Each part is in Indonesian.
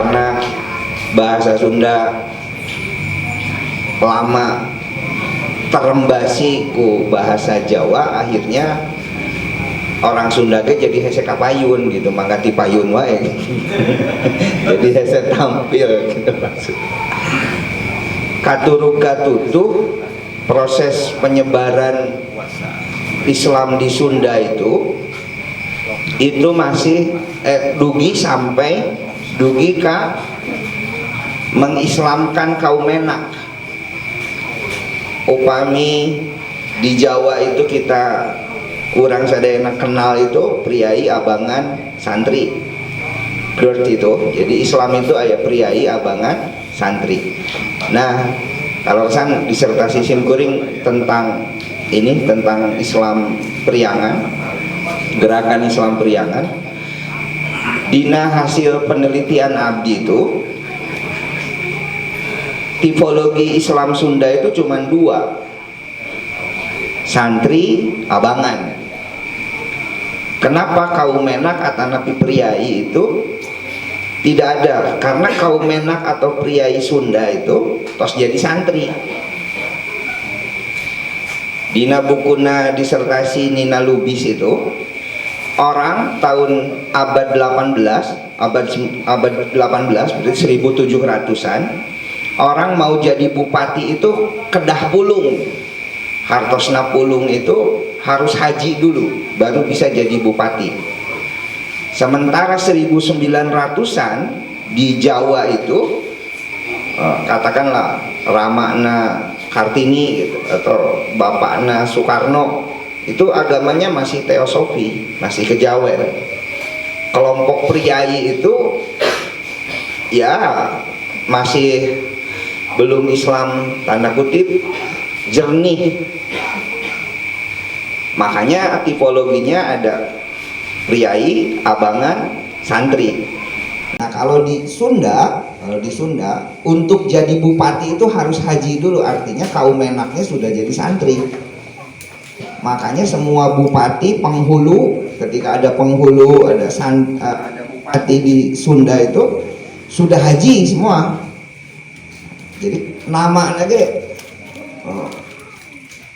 karena bahasa Sunda lama terembasi ku bahasa Jawa, akhirnya orang Sunda ke jadi hese kapayun gitu, mangati payun wae jadi hese tampil gitu maksud. Katuruk katutuh proses penyebaran Islam di Sunda itu masih dugi sampai dugi ka mengislamkan kaum Menak. Upami di Jawa itu kita kurang sadayana kenal itu priai, abangan, santri, GERD itu. Jadi Islam itu aya priai, abangan, santri. Nah, kalau san disertasi simkuring tentang ini, tentang Islam Priangan, gerakan Islam Priangan. Dina hasil penelitian abdi itu, tipologi Islam Sunda itu cuma dua, santri, abangan. Kenapa kaum Menak atau napi priai itu tidak ada? Karena kaum Menak atau priai Sunda itu tos jadi santri. Dina bukuna disertasi Nina Lubis itu, orang tahun abad 18, abad 18 berarti 1700-an, orang mau jadi bupati itu kedah pulung. Hartosna pulung itu harus haji dulu baru bisa jadi bupati. Sementara 1900-an di Jawa itu katakanlah Ramana Kartini gitu, atau bapaknya Soekarno itu agamanya masih teosofi, masih kejawen. Kelompok priai itu ya masih belum Islam tanda kutip jernih. Makanya tipologinya ada priai, abangan, santri. Nah, kalau di Sunda untuk jadi bupati itu harus haji dulu, artinya kaum Menaknya sudah jadi santri. Makanya semua bupati penghulu, ketika ada penghulu, ada bupati di Sunda itu sudah haji semua. Jadi nama aja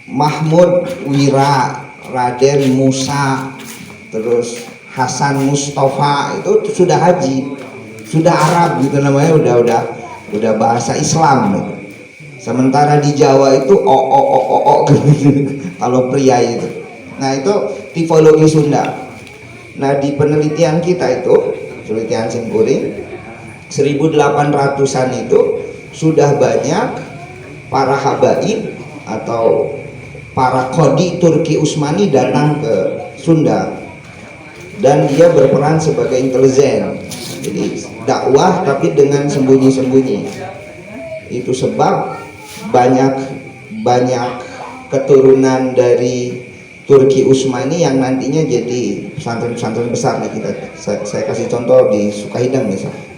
Mahmud Wira, Raden Musa, terus Hasan Mustafa itu sudah haji, sudah Arab gitu namanya, udah bahasa Islam gitu. Sementara di Jawa itu gitu, kalau pria itu. Nah, itu tipologi Sunda. Nah, di penelitian kita itu, penelitian Simkuring 1800-an itu sudah banyak para habaib atau para kodi Turki Utsmani datang ke Sunda, dan dia berperan sebagai intelijen. Jadi dakwah tapi dengan sembunyi-sembunyi. Itu sebab banyak keturunan dari Turki Utsmani yang nantinya jadi pesantren-pesantren besar nih. Saya kasih contoh di Sukahideng misalnya.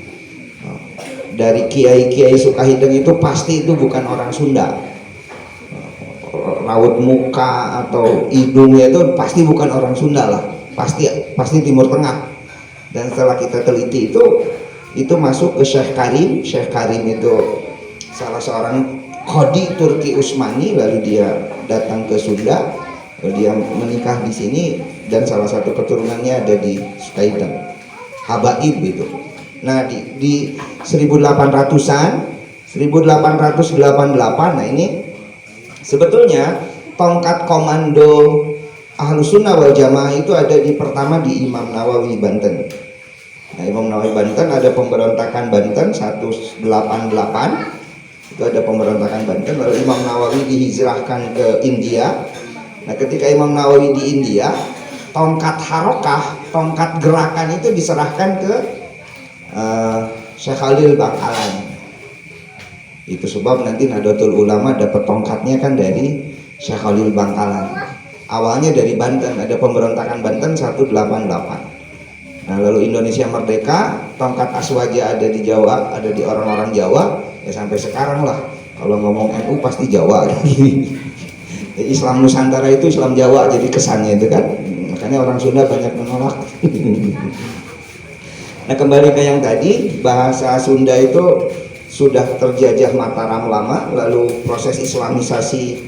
Dari kiai-kiai Sukahideng itu pasti itu bukan orang Sunda. Raut muka atau hidungnya itu pasti bukan orang Sunda lah, pasti Timur Tengah. Dan setelah kita teliti itu masuk ke Syekh Karim. Syekh Karim itu salah seorang kodi Turki Utsmani, lalu dia datang ke Sunda, lalu dia menikah di sini, dan salah satu keturunannya ada di Sukahideng, habaib itu. Nah, di 1800-an 1888, nah ini sebetulnya tongkat komando Ahlus Sunnah wal Jamaah itu ada pertama di Imam Nawawi Banten. Nah, Imam Nawawi Banten ada pemberontakan Banten 188, itu ada pemberontakan Banten, lalu Imam Nawawi dihijrahkan ke India. Nah, ketika Imam Nawawi di India, tongkat harokah, tongkat gerakan itu diserahkan ke Syekh Khalil Bangkalan. Itu sebab nanti Nahdlatul Ulama dapat tongkatnya kan dari Syekh Khalil Bangkalan. Awalnya dari Banten, ada pemberontakan Banten 188. Nah, lalu Indonesia merdeka, tongkat Aswaja ada di Jawa, ada di orang-orang Jawa, ya sampai sekarang lah. Kalau ngomong NU pasti Jawa. Islam Nusantara itu Islam Jawa, jadi kesannya itu kan. Makanya orang Sunda banyak menolak. Nah, kembali ke yang tadi, bahasa Sunda itu sudah terjajah Mataram lama, lalu proses islamisasi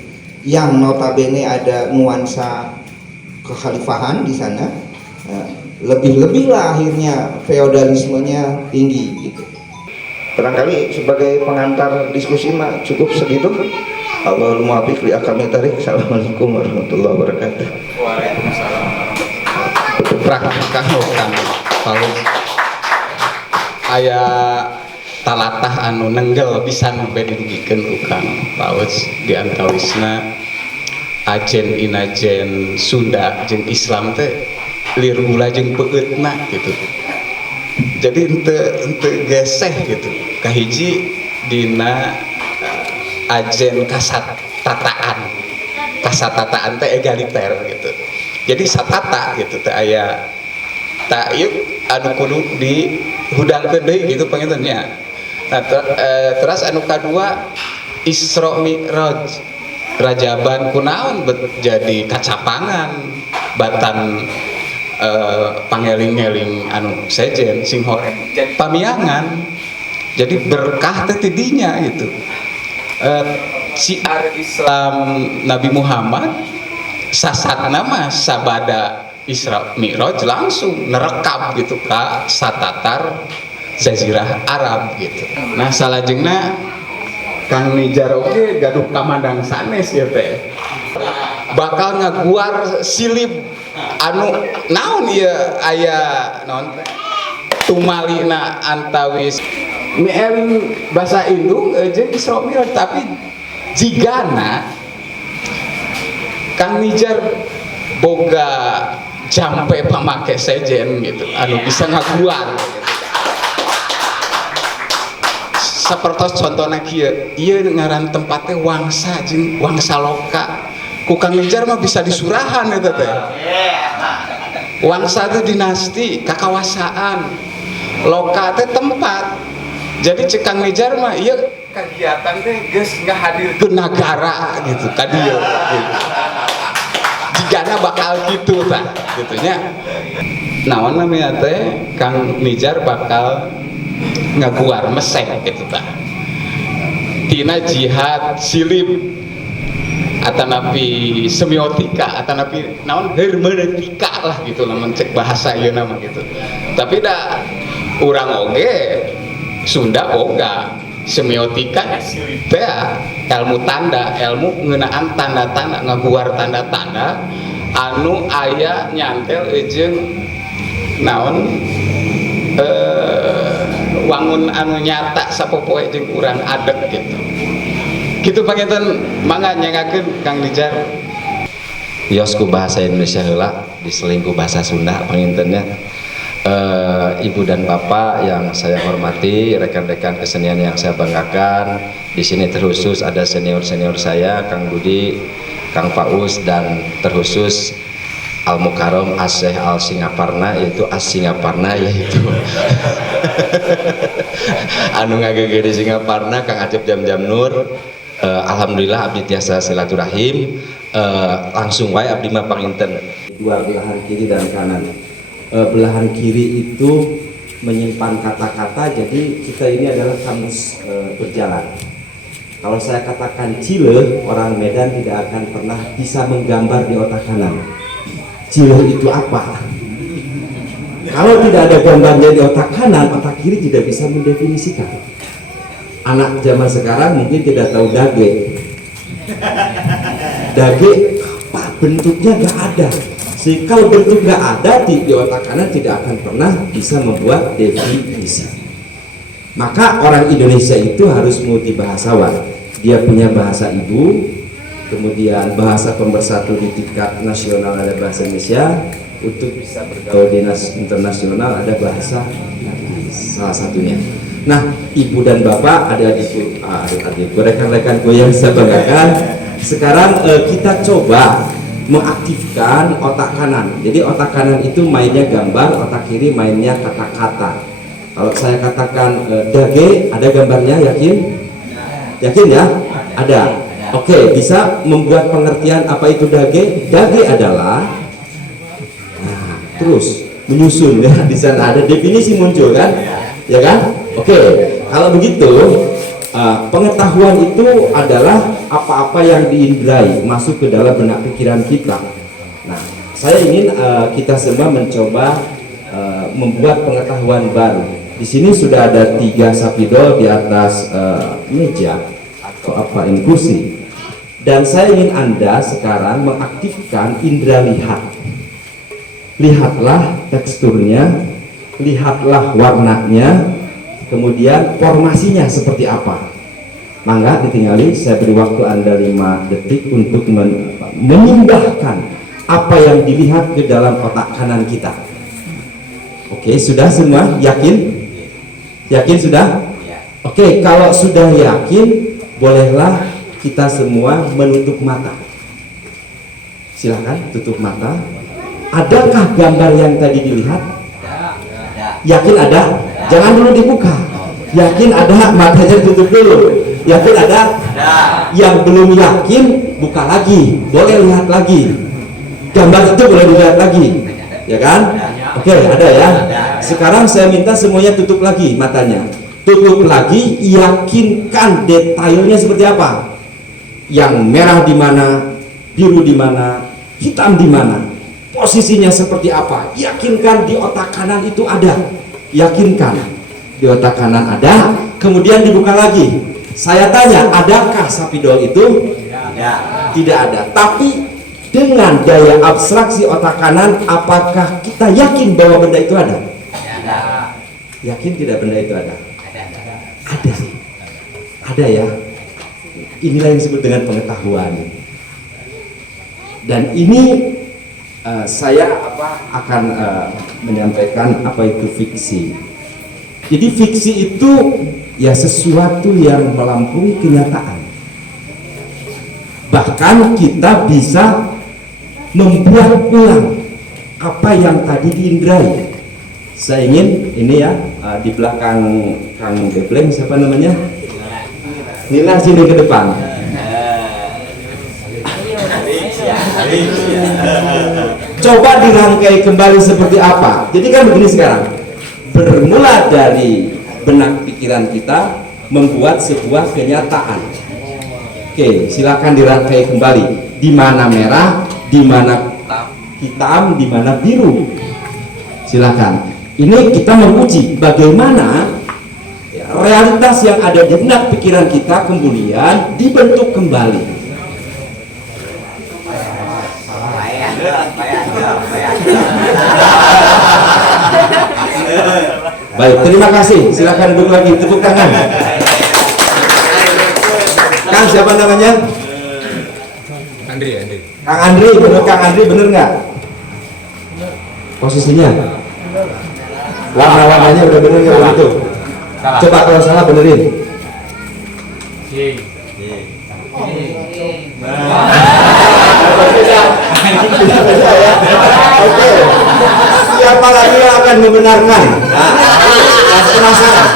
yang notabene ada nuansa kekhalifahan di sana, lebih-lebih lah akhirnya feodalismenya tinggi gitu. Barangkali sebagai pengantar diskusi mah cukup segitu. Allahumma muwaffiq li aqwamit thoriq. Assalamualaikum warahmatullahi wabarakatuh. Waalaikumsalam. Praktikkan Kang Paus aya talatah anu nenggel pisan be dirugikeun ku Kang Paus di antawisna ajen inajen Sunda jeung Islam teh lir ulah jeung peueutna gitu. Jadi ente geseh gitu. Kahiji dina ajen kasatataan teh egaliter gitu. Jadi satata gitu teh aya tak yuk anu kudu dihudangkeun deui gitu pangintennya. Nah, terus anu kadua Isra Mi'raj rajaban kunaon jadi kacapangan batan pangeling-eling anu sejen sing horeng jadi pamiangan, jadi berkah teh tidinya gitu. Syiar Islam Nabi Muhammad sasatna mah sabada Isra Mi'raj langsung nerekam gitu ka satatar Jazirah Arab gitu. Nah salajengna Kang Nijar oge gaduh kamandang sanes ya teh bakal ngaguar silib anu naon ieu aya naon tumalina antawis mieling bahasa Indung jeung Isra Mi'raj, tapi jigana Kang Nijar boga jampe pamake sejen gitu anu bisa ngaguar gitu. Sapertos contohna kieu ieu ngaran tempatnya Wangsa jeung Wangsaloka ku Kang Nijar mah bisa disurahan eta teh. Wangsa teh dinasti kakawasaan, Loka teh tempat. Jadi cek Kang Nijar mah ieu kegiatan teh geus ngahadirkeun nagara gitu ka dieu gitu. Jigana bakal kitu tah gitunya. Naon namanya teh Kang Nijar bakal ngaguar mesek gitu tah. Tina jihad silib atanapi semiotika atanapi naon hermeneutika lah gitu lamun cek bahasa ieu nama gitu. Tapi da urang oge Sunda boga semiotika silib teh ilmu tanda, ilmu ngeunaan tanda-tanda, ngaguar tanda-tanda anu aya nyantel jeung naon wangun anu nyata sapopoe jeung urang adeg gitu. Kitu panginten mangga nyangakeun Kang Nijar. Yosku bahasa Indonesia heula diselingkuh bahasa Sunda pangintennya. Ibu dan Bapak yang saya hormati, rekan-rekan kesenian yang saya banggakan, di sini terkhusus ada senior-senior saya, Kang Budi, Kang Paus, dan terkhusus Al Mukarram As-Syekh Al Singaparna, yaitu As Singaparna, yaitu anu ngagege di Singaparna, Kang Acep Jam Nur. Alhamdulillah abdi tiasa silaturahim, langsung wae abdi mah panginten. Dua belahan kiri dan kanan. Belahan kiri itu menyimpan kata-kata, jadi kita ini adalah kamus berjalan. Kalau saya katakan Cile, orang Medan tidak akan pernah bisa menggambar di otak kanan Cile itu apa. Kalau tidak ada gambarnya di otak kanan, otak kiri tidak bisa mendefinisikan. Anak zaman sekarang mungkin tidak tahu dage. Dage apa bentuknya gak ada. Kalau bentuk nggak ada di otak kanan tidak akan pernah bisa membuat definisi. Maka orang Indonesia itu harus multibahasawan. Dia punya bahasa ibu, kemudian bahasa pemersatu di tingkat nasional ada bahasa Indonesia, untuk bisa bergaul di internasional ada bahasa salah satunya. Nah, ibu dan bapak ada adikku, rekan-rekanku yang saya banggakan. Sekarang kita coba mengaktifkan otak kanan. Jadi otak kanan itu mainnya gambar, otak kiri mainnya kata-kata. Kalau saya katakan dage, ada gambarnya, yakin? Yakin ya? Ada. Oke, bisa membuat pengertian apa itu dage? Dage adalah, nah, terus menyusun ya. Di sana ada definisi muncul kan, ya kan? Oke, kalau begitu pengetahuan itu adalah apa-apa yang diindrai masuk ke dalam benak pikiran kita. Nah, saya ingin kita semua mencoba membuat pengetahuan baru. Di sini sudah ada 3 sapidol di atas meja atau apa ini kursi. Dan saya ingin Anda sekarang mengaktifkan indera lihat. Lihatlah teksturnya, lihatlah warnanya, kemudian formasinya seperti apa. Mangga ditinggali, saya beri waktu Anda 5 detik untuk menyimbahkan apa yang dilihat ke dalam otak kanan kita. Oke, sudah semua? Yakin? Yakin sudah? Oke, kalau sudah yakin, bolehlah kita semua menutup mata. Silahkan tutup mata. Adakah gambar yang tadi dilihat? Yakin ada? Jangan dulu dibuka. Yakin ada? Matanya tutup dulu. Yakin ada? Yang belum yakin, buka lagi. Boleh lihat lagi. Gambar itu boleh dilihat lagi. Ya kan? Oke, ada ya. Sekarang saya minta semuanya tutup lagi matanya. Tutup lagi, yakinkan detailnya seperti apa. Yang merah di mana, biru di mana, hitam di mana, posisinya seperti apa. Yakinkan di otak kanan itu ada. Yakinkan di otak kanan ada. Kemudian dibuka lagi. Saya tanya, adakah sapidol itu? Tidak ada. Tapi dengan daya abstraksi otak kanan, apakah kita yakin bahwa benda itu ada? Yakin tidak benda itu ada? Ada. Ada ya. Inilah yang disebut dengan pengetahuan. Dan ini saya akan menyampaikan apa itu fiksi. Jadi fiksi itu ya sesuatu yang melampaui kenyataan. Bahkan kita bisa membuat ulang apa yang tadi diindrai. Saya ingin ini ya di belakang Kang Debleng, siapa namanya? Nila, sini ke depan. Coba dirangkai kembali seperti apa. Jadi kan begini sekarang, bermula dari benak pikiran kita membuat sebuah kenyataan. Oke, silakan dirangkai kembali. Di mana merah, di mana hitam, di mana biru. Silakan. Ini kita menguji bagaimana realitas yang ada di benak pikiran kita kemudian dibentuk kembali. Baik, terima kasih. Silakan duduk lagi, tepuk tangan. Kang siapa namanya? Andri. Kang Andri, bener Kang Andri, bener nggak? Posisinya? Warna-warnanya udah bener nggak begitu? Coba kalau salah benerin. Oke. Siapa lagi yang akan membenarkan? Penasaran.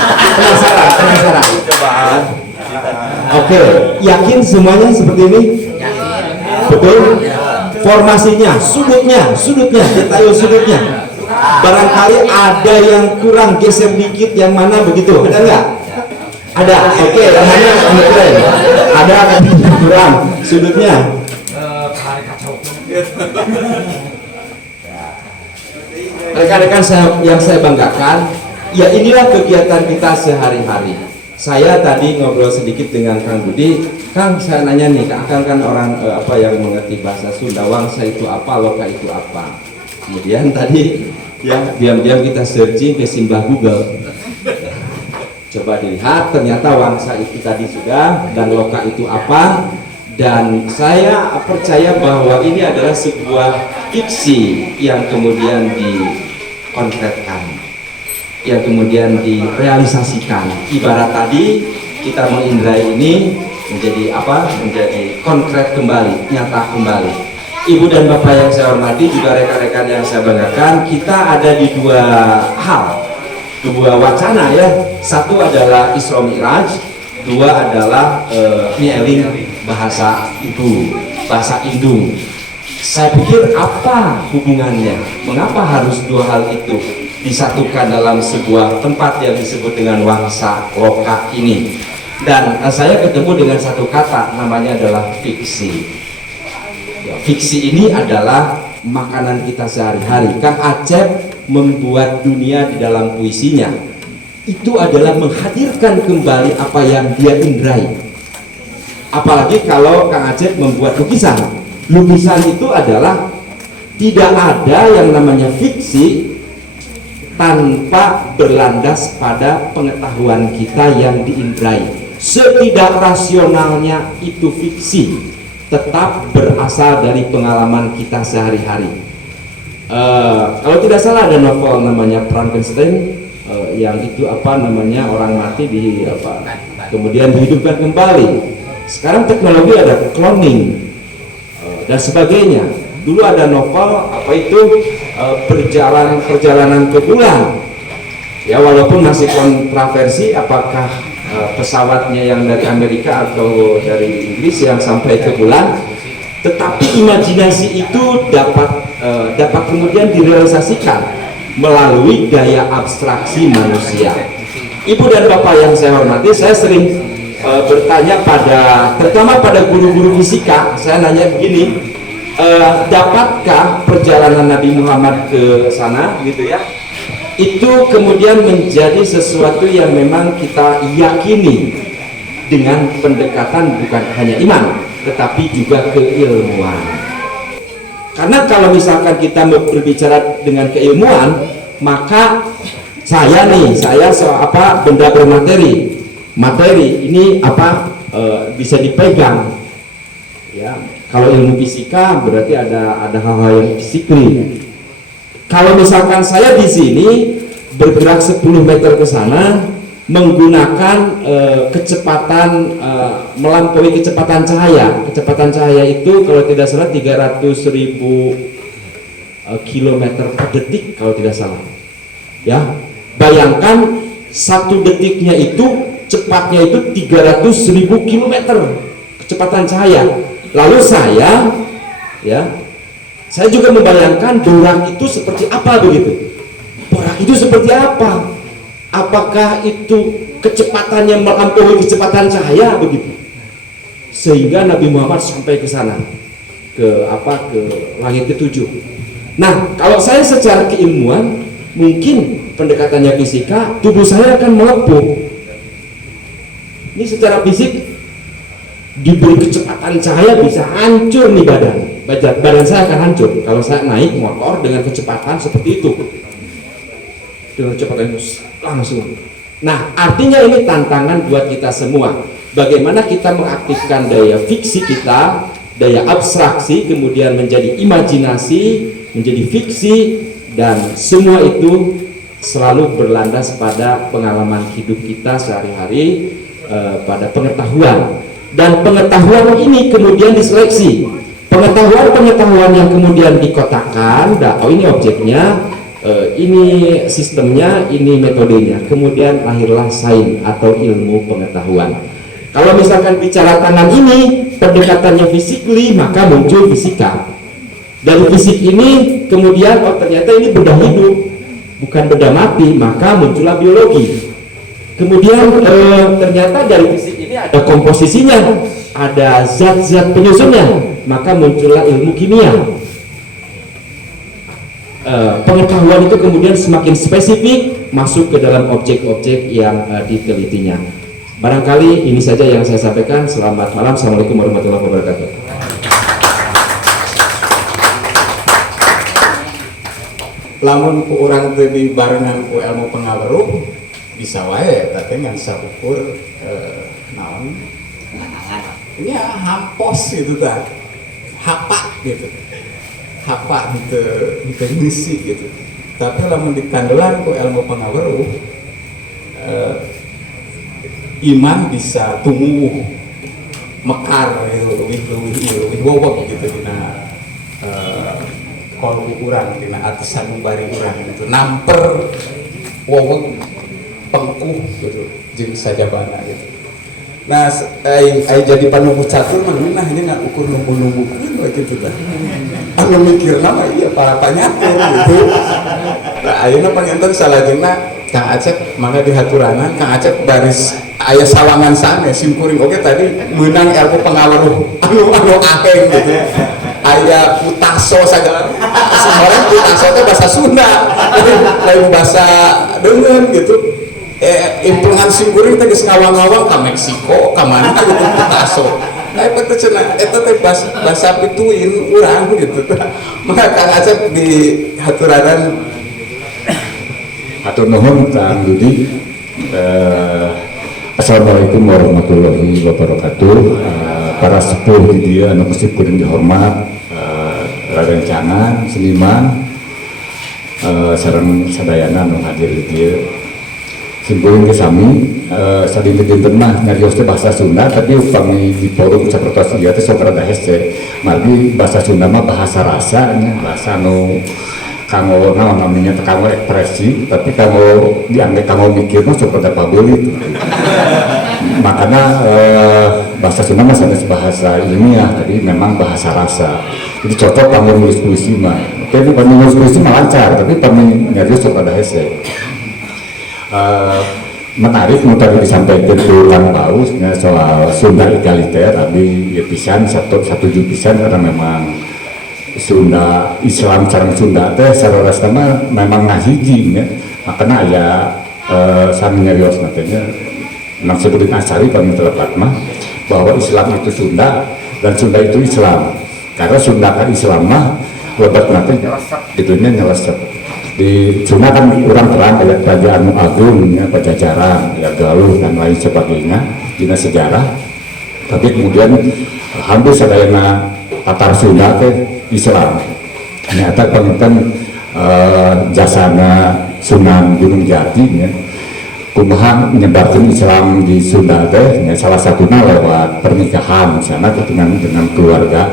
Oke, yakin semuanya seperti ini? Betul? Formasinya, sudutnya, detail sudutnya. Barangkali ada yang kurang, geser dikit, yang mana begitu? Ada nggak? Ada. Oke, hanya keren. Ada yang kurang sudutnya. Rekan-rekan yang saya banggakan, ya inilah kegiatan kita sehari-hari. Saya tadi ngobrol sedikit dengan Kang Budi. Kang, saya nanya nih, Kang kan orang apa yang mengerti bahasa Sunda, wangsa itu apa, loka itu apa. Kemudian tadi ya diam-diam kita searching ke simbah Google. Coba dilihat, ternyata wangsa itu tadi sudah, dan loka itu apa. Dan saya percaya bahwa ini adalah sebuah fiksi yang kemudian dikonkretkan, yang kemudian direalisasikan. Ibarat tadi kita mengindrai ini menjadi apa? Menjadi konkret kembali, nyata kembali. Ibu dan Bapak yang saya hormati, juga rekan-rekan yang saya banggakan, kita ada di dua hal, dua wacana ya. Satu adalah Isra Mi'raj, dua adalah Nieling bahasa ibu, bahasa indung. Saya pikir apa hubungannya? Mengapa harus dua hal itu disatukan dalam sebuah tempat yang disebut dengan Wangsa Loka ini? Dan saya ketemu dengan satu kata, namanya adalah fiksi. Ya, fiksi ini adalah makanan kita sehari-hari. Kang Acep membuat dunia di dalam puisinya. Itu adalah menghadirkan kembali apa yang dia indrai. Apalagi kalau Kang Acep membuat lukisan. Lukisan itu adalah tidak ada yang namanya fiksi tanpa berlandas pada pengetahuan kita yang diindrai. Setidak rasionalnya itu fiksi, tetap berasal dari pengalaman kita sehari-hari. Kalau tidak salah ada novel namanya Frankenstein, yang itu orang mati kemudian dihidupkan kembali. Sekarang teknologi ada cloning dan sebagainya. Dulu ada novel perjalanan ke bulan. Ya, walaupun masih kontroversi apakah pesawatnya yang dari Amerika atau dari Inggris yang sampai ke bulan, tetapi imajinasi itu dapat kemudian direalisasikan melalui daya abstraksi manusia. Ibu dan Bapak yang saya hormati, saya sering bertanya terutama pada guru-guru fisika, saya nanya begini, dapatkah perjalanan Nabi Muhammad ke sana gitu ya, itu kemudian menjadi sesuatu yang memang kita yakini dengan pendekatan bukan hanya iman tetapi juga keilmuan. Karena kalau misalkan kita berbicara dengan keilmuan, maka saya benda bermateri ini bisa dipegang ya. Kalau ilmu fisika berarti ada hal-hal yang fisikly. Kalau misalkan saya di sini bergerak 10 meter ke sana menggunakan kecepatan melampaui kecepatan cahaya. Kecepatan cahaya itu kalau tidak salah 300.000 km per detik kalau tidak salah. Ya, bayangkan satu detiknya itu cepatnya itu 300.000 km kecepatan cahaya. Lalu saya juga membayangkan borak itu seperti apa begitu. Borak itu seperti apa? Apakah itu kecepatannya melampaui kecepatan cahaya begitu? Sehingga Nabi Muhammad sampai ke sana, ke langit ketujuh. Nah, kalau saya secara keilmuan, mungkin pendekatannya fisika, tubuh saya akan melepuh. Ini secara fisik diberi kecepatan cahaya bisa hancur nih badan saya akan hancur kalau saya naik motor dengan kecepatan seperti itu, dengan kecepatan itu langsung. Nah, artinya ini tantangan buat kita semua, bagaimana kita mengaktifkan daya fiksi kita, daya abstraksi kemudian menjadi imajinasi, menjadi fiksi, dan semua itu selalu berlandas pada pengalaman hidup kita sehari-hari, pada pengetahuan. Dan pengetahuan ini kemudian diseleksi. Pengetahuan yang kemudian dikotakkan, ini objeknya, ini sistemnya, ini metodenya. Kemudian lahirlah sains atau ilmu pengetahuan. Kalau misalkan bicara tangan ini, pendekatannya fisikly, maka muncul fisika. Dari fisik ini kemudian ternyata ini benda hidup, bukan benda mati, maka muncullah biologi. Kemudian ternyata dari fisik ini ada komposisinya, ada zat-zat penyusunnya, maka muncullah ilmu kimia. Pengetahuan itu kemudian semakin spesifik masuk ke dalam objek-objek yang ditelitinya. Barangkali ini saja yang saya sampaikan. Selamat malam. Assalamualaikum warahmatullahi wabarakatuh. Lamun ku orang tadi barengan ku ilmu pengaweruh bisa wae tapi ngan saukur naon ini hampos gitu ta, hapak gitu, hapak itu ngisi gitu. Tapi lamun dikandelan ku ilmu pengaweruh, iman bisa tumbuh mekar gitu, lebih wowok gitu dina kolbu urang, dina atisan bari urang gitu, namper wowok pengkuh gitu, jeung sajabana gitu. Nah, ai jadi panunggu catur mah nah ini nggak ukur nunggu-nunggu gitu tah. anu mikir nama iya para panyatur gitu. Nah ayeuna panginten salajengna Kang Acep mangga dihaturanan Kang Acep baris aya sawangan sana simkuring oke tadi menang ilmu pengaweruh anu aheng gitu. Aya putaso sagala sebenarnya putaso teh bahasa Sunda lain bahasa deungeun gitu. Impungan simkuring teh geus ngawang-ngawang ka Meksiko ka mana gitu putaso. Nah, itu cenah eta teh bahasa pituin urang gitu. Maka Kang Acep di haturanan Atur nuhun Kang Dudi. Assalamualaikum warahmatullahi wabarakatuh. Para sepuh di dia anu meskipun dihormat, Raden Cangan, seniman, sareng sadayana anu hadir di dieu. Simpulin ke sami, sadinten-dinten mah ngarios teh bahasa Sunda, tapi upami di forum sapertos ieu teh sok rada hese. Margi bahasa Sunda mah bahasa rasa nya, bahasa anu kanggo naon namanya teh kanggo ekspresi, tapi kanggo dianggap kanggo mikir mah sok rada pabelit. Makanya bahasa Sunda mah sanes bahasa ilmiah, tapi memang bahasa rasa. Jadi cocok kanggo nulis puisi mah. Tapi pami nulis puisi mah lancar, tapi pami ngarios sok rada hese. Menarik mau tadi disampaikan ke Kang Paus ya, soal Sunda egaliter, tapi ya pisan satu pisan karena memang Sunda Islam sareng Sunda teh secara rasanya memang ngahiji ya, makanya aya sami nyarios nantinya nang sebutin Asari kami telepat mah bahwa Islam itu Sunda dan Sunda itu Islam, karena Sunda kan Islam mah lebat nanti itunya nyelesep. Di Sunda kan orang terang kayak kerajaan agung ya, Pajajaran ya, Galuh dan lain sebagainya di sejarah, tapi kemudian hampir sadayana Tatar Sunda teh Islam. Ternyata penonton jasana Sunan Gunung Jati ya, kumaha menyebarkan Islam di Sunda teh ya, salah satunya lewat pernikahan misalnya dengan keluarga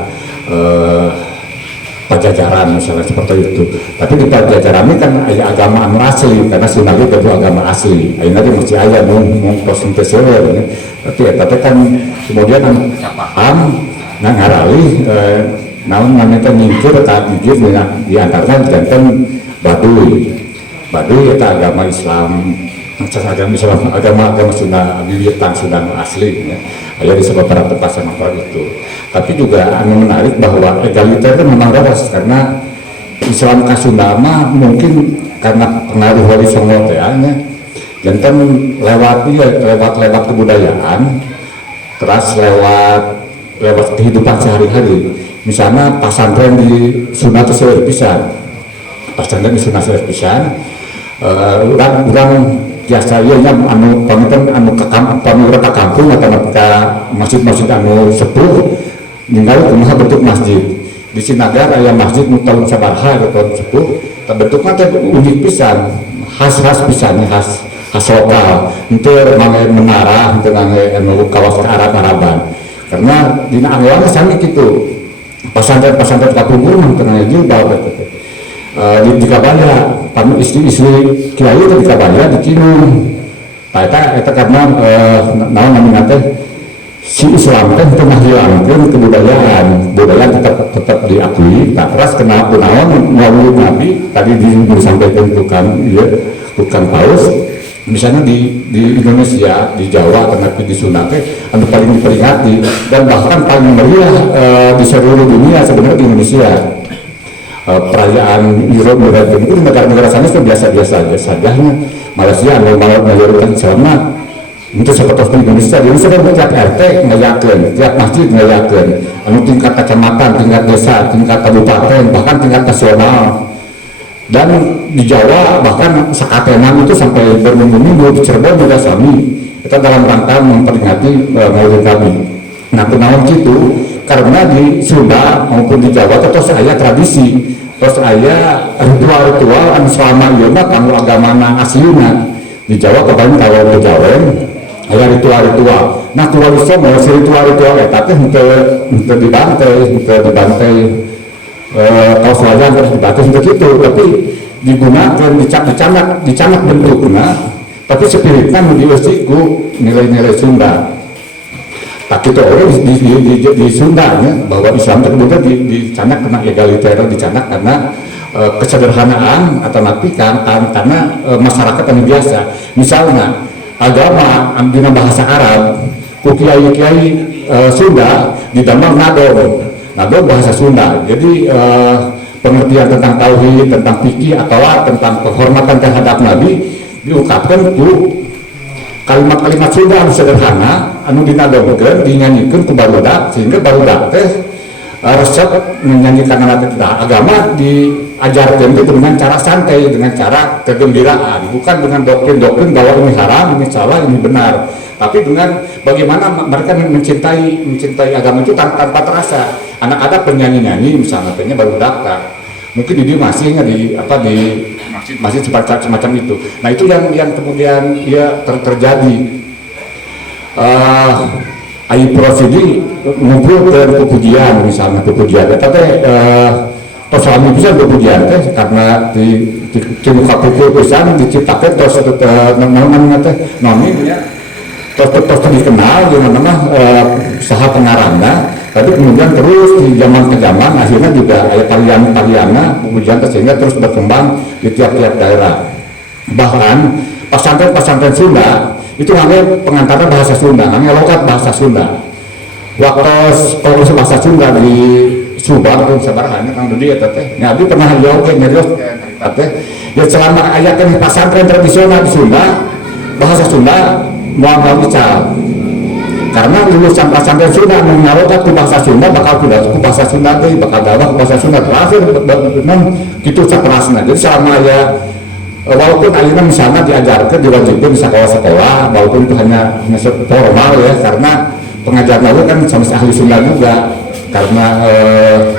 Pajajaran misalnya seperti itu. Tapi di Pajajaran ini kan ada agama anu asli, karena Sunda itu agama asli. Akhirnya mesti ada mau konsentrasi ya. Tapi kan kemudian paham nggak ngarali namun namanya nyingkir tak gigir diantarkan jantan Baduy itu agama Islam, agama Sunda bibitang Sunda asli ya. Ada di beberapa tempat sama itu. Tapi juga anu menarik bahwa egaliter itu memang ras, karena Islam ke Sunda mah mungkin karena pengaruh Wali Songo teh jantan lewat kebudayaan, terus lewat kehidupan sehari-hari. Misalnya pasantren di Sunda itu seueur pisan. Pasantren di Sunda seueur pisan. Urang biasa ieu nya anu pamiten anu ka kampung atau ka masjid-masjid anu sepuh ningali kumaha bentuk masjid. Di Sinagar aya masjid nu tahun sabaraha tahun sepuh, bentukna teh unik pisan, khas pisan, khas lokal. Henteu mangge menara, henteu mangge anu kawas Arab-Araban. Karena dina anggawan sami kitu. Pasantren kapungkur mah teu jilbab teh. Di Kabaya, kami istri-istri kiai itu di Kabaya di Cinung. Eta karena naon namanya teh si Islam teh teu menghilangkeun kebudayaan tetap diakui. Nah, terus kenapa naon Maulid Nabi tadi disampaikan bukan Paus. Misalnya di Indonesia, di Jawa, tapi di Sunda teh anu paling diperingati dan bahkan paling meriah di seluruh dunia sebenarnya di Indonesia. Perayaan Euro itu negara-negara sana itu biasa-biasa saja. Malaysia mayoritas Islam itu seperti di Indonesia. Di Indonesia kan tiap RT ngayakeun, tiap masjid ngayakeun, anu tingkat kecamatan, tingkat desa, tingkat kabupaten, bahkan tingkat nasional. Dan di Jawa bahkan sakatenan itu sampai berminggu-minggu di Cirebon juga sami. Kita dalam rangka memperingati Maulid Nabi. Nah, kenalan gitu karena di Sunda maupun di Jawa terus aya tradisi, terus aya ritual-ritual anu selama ieu mah kanggo agamana aslina. Di Jawa kebanyakan kalau Bejaweng aya ritual-ritual. Nah, kulo iso mau ritual-ritual eta teh henteu dibantai. Kaos wayang terus dibantai begitu, tapi digunakan dicanak bentukna, tapi spiritnya dieusi ku nilai-nilai Sunda. tak itu orang di Sunda ya, bahwa Islam kemudian dicanak kena egaliter, dicanak karena kesederhanaan atau nanti karena masyarakat yang biasa. Misalnya agama dengan bahasa Arab, kiai Sunda ditambah nado bahasa Sunda. Jadi pengertian tentang tauhid, tentang fikih atau tentang kehormatan terhadap Nabi diungkapkan itu kalimat-kalimat Sunda anu sederhana anu dinadongkeun dinyanyikan ku barudak sehingga barudak teh resep menyanyikan agama diajarkan itu dengan cara santai, dengan cara kegembiraan, bukan dengan doktrin-doktrin bahwa ini haram, ini salah, ini benar, tapi dengan bagaimana mereka mencintai agama itu tanpa terasa. Anak-anak penyanyi-nyanyi misalnya barudak mungkin di masih di masih semacam itu. Nah itu yang kemudian ya terjadi. Ayi prosedi ngumpul ke pujian misalnya pujian, tapi persoalan bisa pujian teh karena di muka pukul pisan diciptakan terus namanya teh nominnya terus dikenal dengan nama saha pengarangna, tapi kemudian terus di zaman ke zaman akhirnya juga ada tarian-tarianna pujian sehingga terus berkembang di tiap-tiap daerah. Bahkan pesantren Sunda itu namanya pengantaran bahasa Sunda, namanya logat bahasa Sunda. Waktu kalau bahasa Sunda di Subang tuh sabarahannya Kang Dudi eta teh. Nya abdi pernah nyarios teh. Ya selama aya kan pesantren tradisional di Sunda, bahasa Sunda moal bicara. Karena lulusan pesantren Sunda mengarogat ku bahasa Sunda bakal pindah ku bahasa Sunda teh, bakal dakwah ku bahasa Sunda terakhir kitu saperasna. Jadi selama ya walaupun akhirnya misalnya diajarkan diwajibkan di sekolah-sekolah, walaupun itu hanya formal ya, karena pengajar lalu kan sama ahli Sunda juga, karena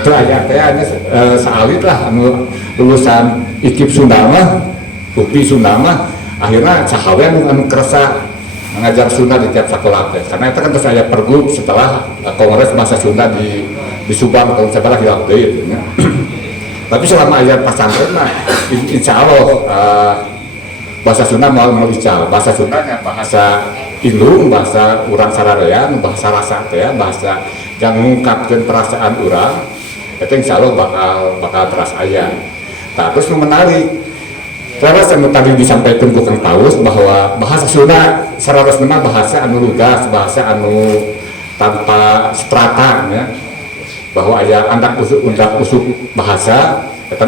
itu ayatnya sealit lah lulusan IKIP Sunda mah, UPI Sunda mah, akhirnya sahawen anu kerasa mengajar Sunda di tiap sekolah teh. Karena itu kan terus saya pergub setelah kongres bahasa Sunda di Subang tahun sebelah hilang deui. Tapi selama ayat pesantren mah insya Allah bahasa Sunda mau ical. Bahasa Sundanya bahasa Indung, bahasa urang sararean, bahasa rasa ya, bahasa yang mengungkapkan perasaan urang. Itu insya Allah bakal terasa ayat. Nah, terus menarik. Terus yang tadi disampaikan ku Kang Paus bahwa bahasa Sunda secara resmi bahasa anu lugas, bahasa anu tanpa strata ya. Bahwa ada anak usuk bahasa itu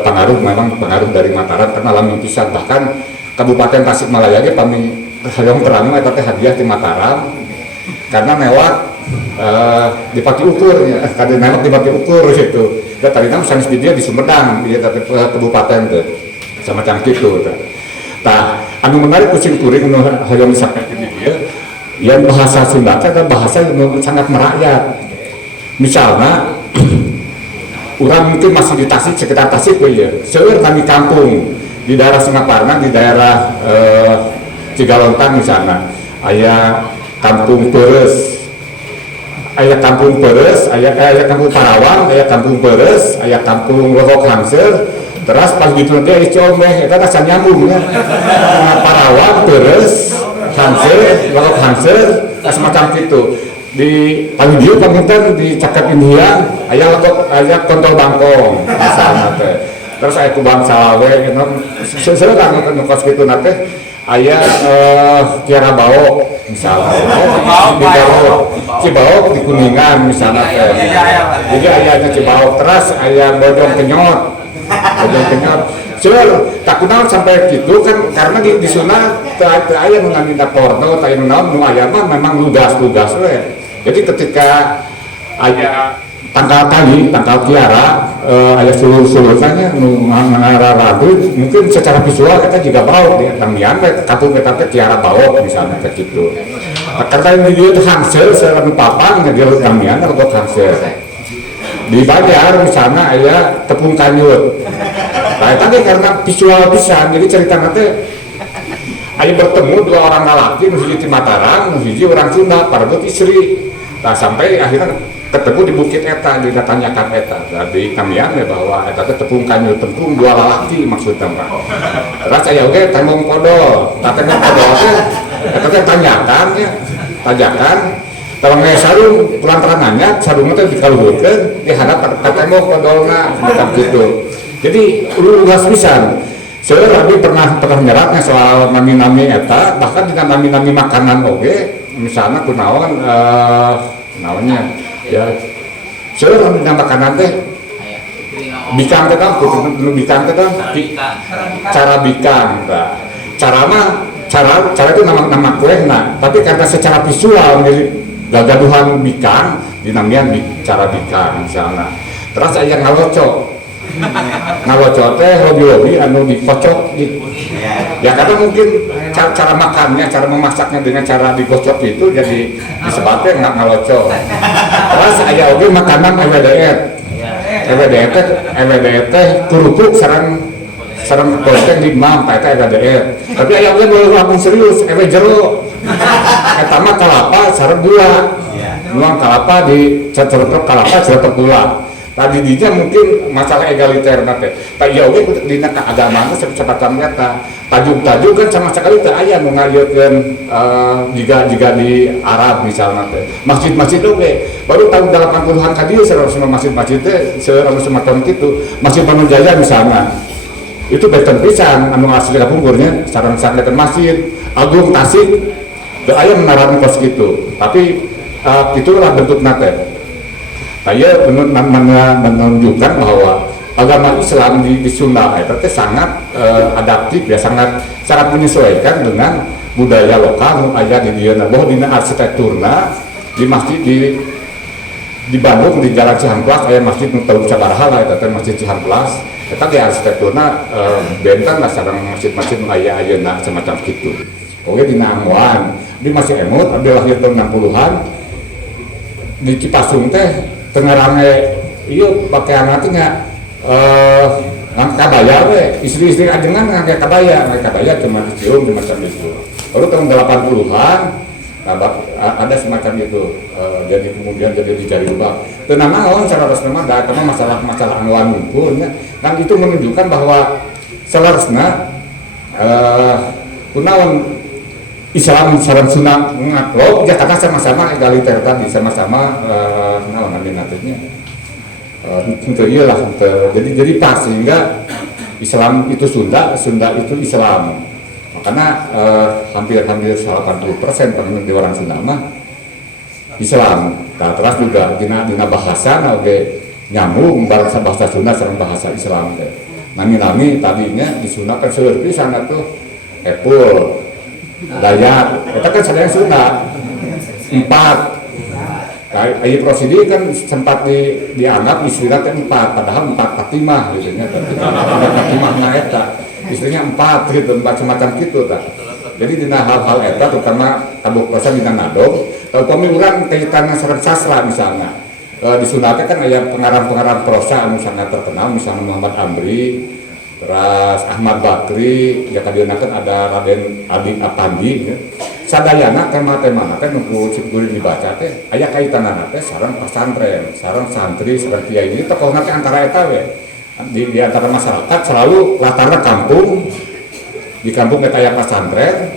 pengaruh dari Mataram karena lami pisan, bahkan Kabupaten Tasikmalaya ge pami hayang terang eta teh hadiah di Mataram karena mewah dipake ukur ya, kada mewah dipake ukur gitu. Da tadi nama sanes dia di Sumedang di kabupaten teh semacam kitu. Tah anu menarik kucing kuring nu hayang disampaikan di dia yang bahasa Sunda teh bahasa yang sangat merakyat. Misalnya, orang mungkin masih di Tasik, sekitar Tasik ya, seueur kami kampung di daerah Singaparna, di daerah Cigalontang misalnya, ayah kampung Peres, ayah kampung Parawang, ayah kampung Peres, ayah kampung Lorok Hamser, terus pas gitu nanti comeh, itu rasa nyambung ya, Parawang, Peres, Hamser, Lorok Hamser, semacam itu. Di Palidio pamintan di Cakap Indian ayah kontol bangkong misalnya teh, terus ayah kubang salawe gitu sesuatu kan ngekos gitu nate ayah Kiara Bau misalnya di Cibaok di Kuningan misalnya teh, jadi ayahnya Cibaok, terus ayah Bojong Kenyot tak kenal sampai gitu kan, karena di Sunda ayah mengambil porno tak mengenal ayah mah memang lugas we. Jadi ketika ayah tangkal Kiara ayah sulur-sulurnya mengarah ragu, mungkin secara visual kita juga bau di tamian kampung kita Kiara bau misalnya kayak gitu. Karena ini dia hansel secara papan dia tamian atau hansel. Di Banjar misalnya ayah tepung kanyut. Nah tadi karena visual bisa, jadi cerita nanti ayah bertemu dua orang lelaki, nuhiji di Mataram, nuhiji orang Sunda, parebut istri. Nah sampai akhirnya ketemu di Bukit Eta, ditanyakan Eta di Kamian ya bahwa Eta tepung kanyut, tepung dua lelaki maksudnya Pak. Terus saya oke tembong kodol, tembong kodol Eta tanyakan ya, kalau nggak sarung pulang terangannya sarungnya tuh dikaluhurkeun dihadap ka tembok kodolna semacam gitu. Jadi luas pisan. Saya lagi pernah nyeratnya soal nami-nami eta, bahkan dengan nami-nami makanan oke, misalnya kunaon naonnya ya. Saya nami makanan teh bikang teh kan, bikang teh kan cara bikang, cara itu nama kue nah, tapi karena secara visual mirip gagaduhan bikang dinamian cara bikang misalnya. Terus aya ngalocok teh hobi anu dikocok ya karena mungkin cara makannya, cara memasaknya dengan cara dikocok itu jadi disebutnya nggak ngalocok. Terus aya oge makanan EWDR teh kerupuk sareng goreng di imam eta EWDR. Tapi aya oge boleh langsung serius jero. Eta mah kalapa sareng gula. Nuang kalapa di celepek kalapa celepek gula. Tadi dinya mungkin masalah egaliter nate. Tak iya oge dina keagamaan teh sepacam eta. Tajuk-tajuk kan sama sekali teu aya nu ngajeutkeun jika di Arab misalnya teh. Masjid-masjid oge baru tahun 80-an ka dieu sareng masjid-masjid teh sareng semacam kitu. Masjid Manunjaya misalnya. Itu beten pisan anu asli kapungkurnya sareng sakeun masjid Agung Tasik teu aya menara kos kitu. Tapi itulah bentuk nate. Saya menunjukkan bahwa agama Islam di Sunda itu sangat adaptif ya, sangat menyesuaikan dengan budaya lokal ada di dieu bahwa dina arsitekturna di masjid di Bandung di Jalan Cihamplas aya masjid nu tahun sabaraha lah eta teh Masjid Cihamplas eta ge arsitekturna bentang lah sareng masjid-masjid nu aya ayeuna semacam kitu. Oke dina Angwan di masih emut abdi lahir tahun 60-an di Cipasung teh tengarange ieu pakaian nya kabaya we istri-istri ajengan ngake kabaya cuma dicium semacam itu. Lalu tahun 80-an ada semacam itu jadi kemudian jadi dicari ubah. Tenang naon secara resmi da karena masalah anuan ngumpulnya kan itu menunjukkan bahwa selarasna kunaon Islam sareng Sunda ngaklop Jakarta sama-sama egaliter tadi sama-sama naon nantinya untuk iyalah jadi pas sehingga Islam itu Sunda itu Islam makanya hampir 80% di orang Sunda mah Islam. Nah, terus juga dina bahasa oke nyambung bahasa Sunda sareng bahasa Islam teh. Nami tadinya di Sunda kan seueur pisan atuh Epul Dayak, kita kan sadaya Sunda 4. Ayi prosidi kan sempat dianggap istilah teh 4, padahal 4 katimah gitu nya. Katimah na eta. Istrinya 4 gitu, 4 semacam kitu tah. Jadi dina hal-hal eta terutama kabuktosan dina nadong, kalau kami urang kaitanna sareng sastra misalnya. Di Sunda kan aya pengarang-pengarang prosa anu sangat terkenal misalnya Muhammad Amri, terus Ahmad Bakri, ya kadieuna kan ada Raden Adi Apandi ya. Sadayana tema-tema teh nu kuring dibaca teh aya kaitanana teh sareng pesantren, sareng santri sareng kiai. Ini tokohna teh antara eta we. Di antara masyarakat selalu latarna kampung. Di kampung eta aya pesantren,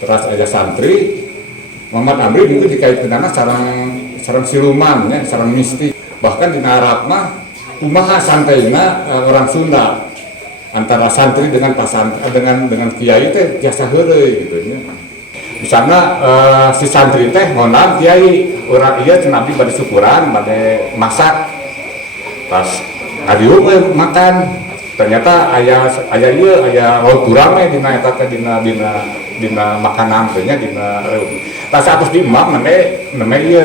terus aya santri. Muhammad Amri mungkin dikaitkeunana sareng siluman ya, sareng mistik. Bahkan di Arab mah kumaha santaina orang Sunda antara santri dengan dengan kiai teh jasa heureuy gitu nya. Misalnya si santri teh honam kiai urang ieu cenah abdi bade syukuran bade masak pas ngadieu makan ternyata aya ieu aya lauk urang we dina eta teh dina makanan teh nya dina tas apus di imam neme ieu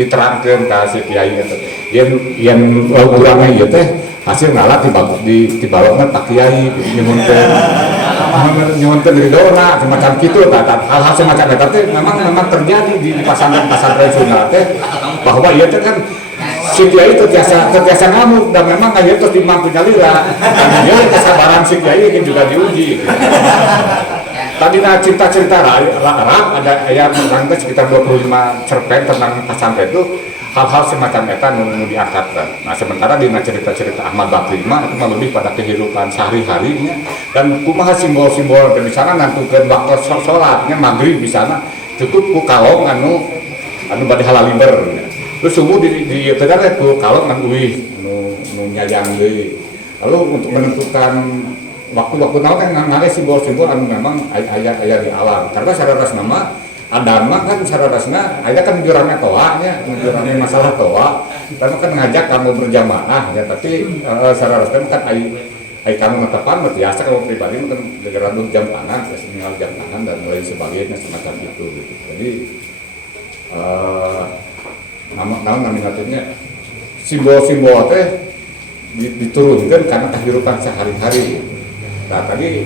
diterangkeun ka si kiai eta yen lauk urang ieu teh hasil ngalah dibalokna pak kiai nyumunkeun ridona semacam kitu hal-hal semacam eta teh memang terjadi di pesantren Sunda teh bahwa ieu teh kan si kiai terbiasa ngamuk dan memang ieu teh dimampu nyalira dan ieu kesabaran si kiai juga diuji. Tadi cerita-cerita Arab ada ayat tentang sekitar 25 cerpen tentang pesantren itu hal-hal semacam eta nu diangkat. Nah sementara di cerita-cerita Ahmad Bakri mah itu lebih pada kehidupan sehari-harinya dan kumaha simbol-simbol misalnya nantukeun waktu salatnya maghrib misalnya cukup ku kalong anu anu bade halal liber terus subuh di tegar itu kalau ngan uih nu nyajang deui lalu untuk menentukan waktu-waktu naon kan ngare simbol-simbol anu memang aya di alam karena saras nama Adama kan sararasna aya kan jurame toa nya jurame masalah toa tapi kan ngajak kamu berjamaah ya tapi sararasna kan ai kamu netepan biasa kalau pribadi kan negara jam tangan terus tinggal jam tangan dan lain sebagainya semacam itu gitu. Jadi namanya simbol-simbol teh diturunkan karena kehidupan sehari-hari. Nah tadi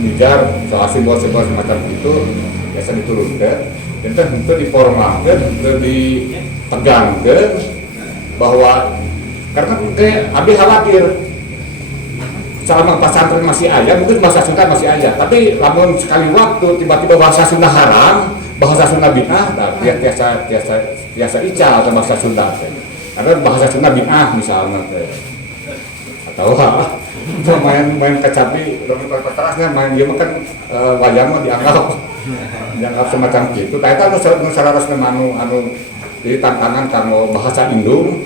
nijar soal simbol-simbol semacam itu biasa diturunkan dan tentu diformalkan, ditegangkan bahwa karena Abi khawatir selama pesantren masih ada, mungkin bahasa Sunda masih ada, tapi namun sekali waktu tiba-tiba bahasa Sunda haram, bahasa Sunda bid'ah, nah, biasa ical atau bahasa Sunda, karena bahasa Sunda bid'ah misalnya, atau main kecapi, terasnya main dia makan wayang mah dianggap semacam gitu. Tapi itu nusararas anu di tantangan kanggo bahasa Indung.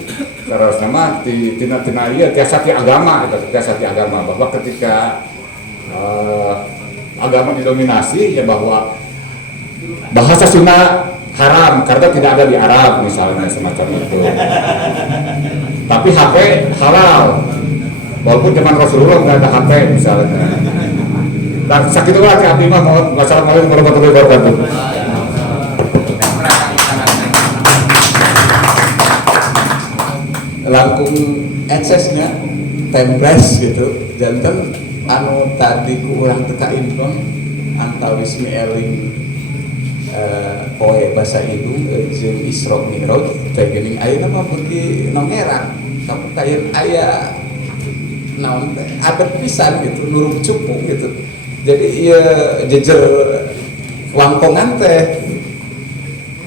Terus nama tina iya tiasa ti agama bahwa ketika agama didominasi ya bahwa bahasa Sunda haram karena tidak ada di Arab misalnya semacam itu. Tapi HP halal walaupun zaman Rasulullah nggak ada HP misalnya. Dan sakit itu lagi abdi mah mohon wassalamualaikum warahmatullahi wabarakatuh. Langkung eksesnya tempres gitu jantan anu tadi ku urang teka infon antawis mieling poe bahasa Hindu jeung Isra Mi'raj teh geuning ayeuna mah beuki nongerak tapi kayen aya naon teh adat pisan gitu nurung cupu gitu jadi ieu jejer wangkongan teh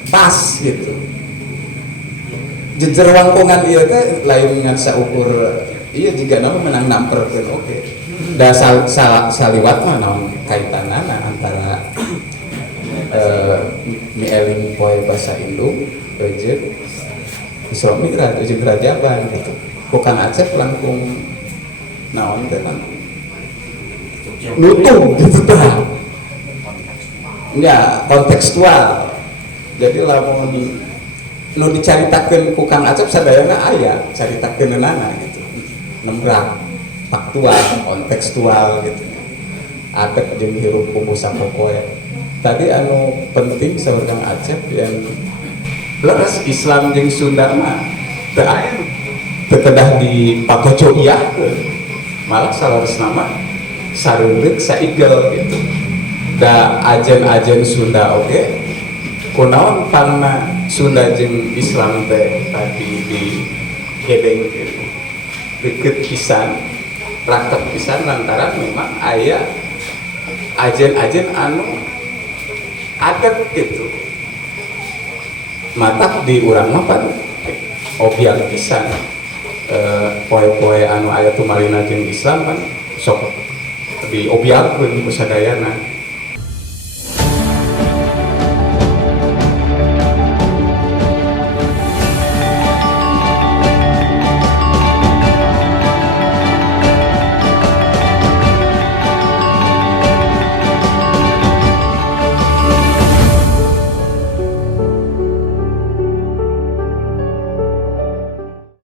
pas gitu jejer wangkongan ieu teh lain ngan saukur ieu jiga nama menang namperkeun oke. Da saliwat mah naon kaitanana antara mieling poe basa Indung jeung Isra Mi'raj jeung gerajaban gitu. Bukan Aceh langkung naon teh kan nutung gitu tah. Ya kontekstual. Jadi lamun nu dicaritakeun ku Kang Acep sadayana aya caritakeunana gitu nembrak faktual kontekstual gitu adat jeung hirup kubu sapopoe tadi anu penting saur Kang Acep yang leres Islam jeung Sunda mah teu aya teu kedah dipakocoiahkeun malah salares nama sareuleuh saigel gitu da ajen-ajen Sunda oge kunaon panna Sunda jeung Islam teh tadi di hedeng deket pisan raket pisan lantaran memang aya ajen-ajen anu adat gitu matak di urang mah pan obyek pisan poe-poe anu aya tumalina jeung Islam kan sok di obyekkeun ku sadayana